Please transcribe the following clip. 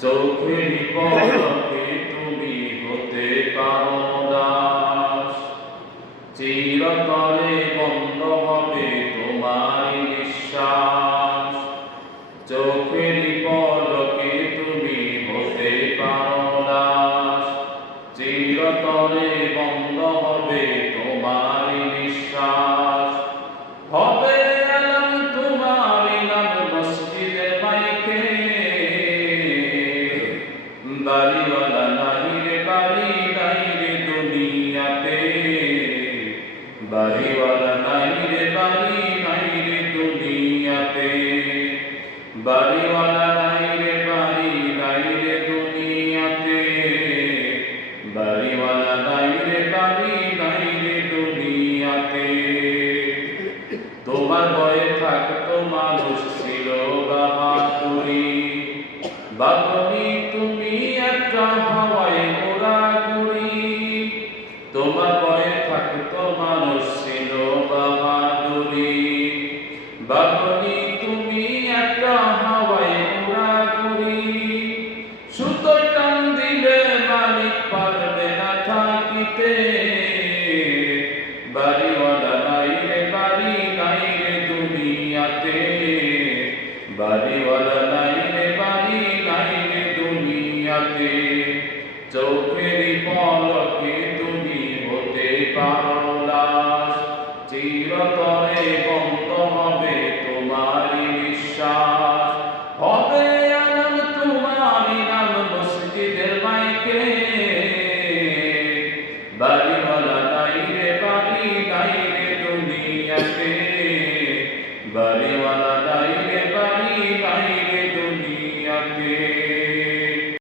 চোখেরই পলকে তুমি হতে পারো দাস। চিরতরে বন্ধ হবে তোমার নিঃশ্বাস। চোখেরই পলকে তুমি হতে পারো দাস। চিরতরে বন্ধ হবে তোমার নিঃশ্বাস। হবে আলম তোমার নাম মসজিদে মাইকে। বাড়িওয়ালা নাই রে বাড়ি নাই রে দুনিয়াতে। বাড়িওয়ালা নাই রে বাড়ি নাই রে দুনিয়াতে। বাড়িওয়ালা নাই রে বাড়ি নাই রে দুনিয়াতে। বাড়িওয়ালা নাই রে বাড়ি নাই রে দুনিয়াতে। তোমার ভয়ে থাকতো মানুষ ছিল বাহাদুরি। বাবনি তুমি একটা হাওয়ায় ওরা ঘুরি। তোমার ভয়ে থাকতো মানুষ ছিল বাহাদুরি। বাবনি তুমি একটা হাওয়ায় ওরা ঘুরি। সুতো টান দিলে মালিক পারবে না থাকিতে।